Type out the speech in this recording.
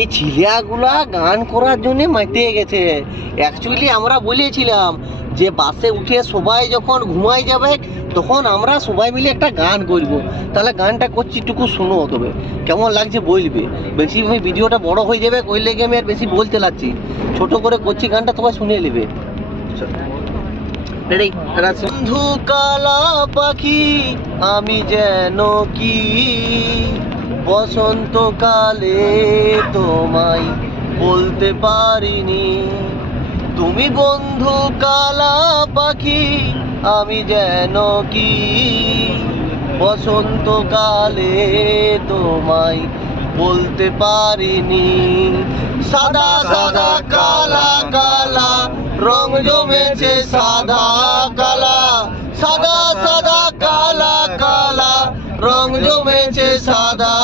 এই ছেলেগুলা গান করার জন্য মাইতে গেছে। অ্যাকচুয়ালি আমরা বলেছিলাম যে বাসে উঠে সবাই যখন ঘুমাই যাবে তখন আমরা সবাই মিলে একটা গান করব। তাহলে গানটা করছি টুকু শুনো, তবে কেমন লাগছে বলবে। বেশি ভিডিওটা বড় হয়ে যাবে, কই লেগে আমি আর বেশি বলতে লাগছি, ছোট করে করছি গানটা, সবাই শুনে নেবে। বন্ধু কালা পাখি আমি যেন কি বসন্তকালে তোমায় বলতে পারিনি। তুমি বন্ধু কালা পাখি আমি যেন কি বসন্তকালে তোমায় বলতে পারিনি। সাদা সাদা কালা কালা রং জমেছে সাদা কালা, সাদা সাদা কালা কালা রং জমেছে সাদা